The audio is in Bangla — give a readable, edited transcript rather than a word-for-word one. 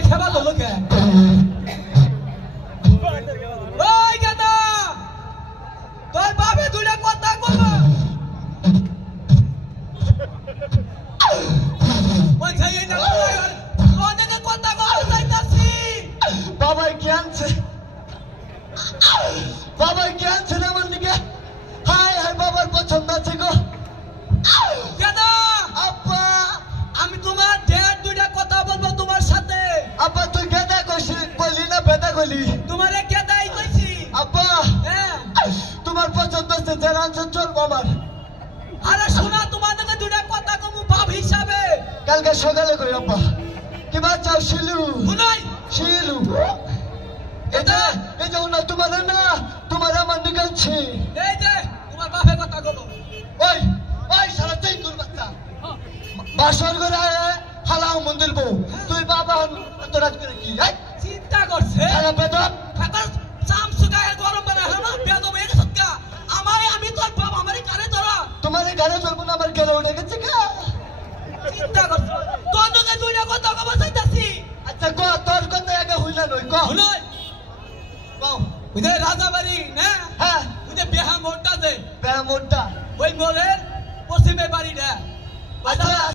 ভাই খেবা তো লোকে ওই গাদা তোর বাপে দুইটা কথা কইব ওই খাই না অনেক কথা কইব চাইতাছি বাবা জ্ঞান ছিল আমার দিকে হাই হাই বাবার পছন্দ আছে গো গাদা আব্বা আমি তোমার ডেট দুইটা কথা বলবো তোমার সাথে আব্বা তুই গেদা কইলি না বেদা কইলি তোমারে কেদাই কইছি আব্বা হ্যাঁ তোমার পছন্দ আছে জেরান চল আমার আরে শোনা তোমাদের দুইটা কথা কম বাপ হিসাবে কালকে সকালে কই আব্বা কিবা চাও শিলু শুনাই শিলু এটা এই যে না তোমার আমার নিকালছি এই যে তোমার বাপের কথা কব ওই সারা তুই তোর বাচ্চা বাসর করে হালাও মন্দির বউ তুই বাবা তোরাজ করে কি চিন্তা করছে সারা বেদব খাতার চামচুকায় গরম বানা হলো বেদব এই সৎকা আমি তোর বাপ আমারই কানে ধরা তোমার গাড়ি চলবো না আমার গেলে উঠে গেছে কা চিন্তা করছে তোর নগে দুইটা কথা কব চাইতাছি আচ্ছা ক তোর কথা আগে হইলা নই ক শুনাই বাও ওই যে রাজাবাড়ি না হ্যাঁ ওই যে বিহা মোড়টা যে মোড়টা ওই মোড়ের পশ্চিমে বাড়ি না আচ্ছা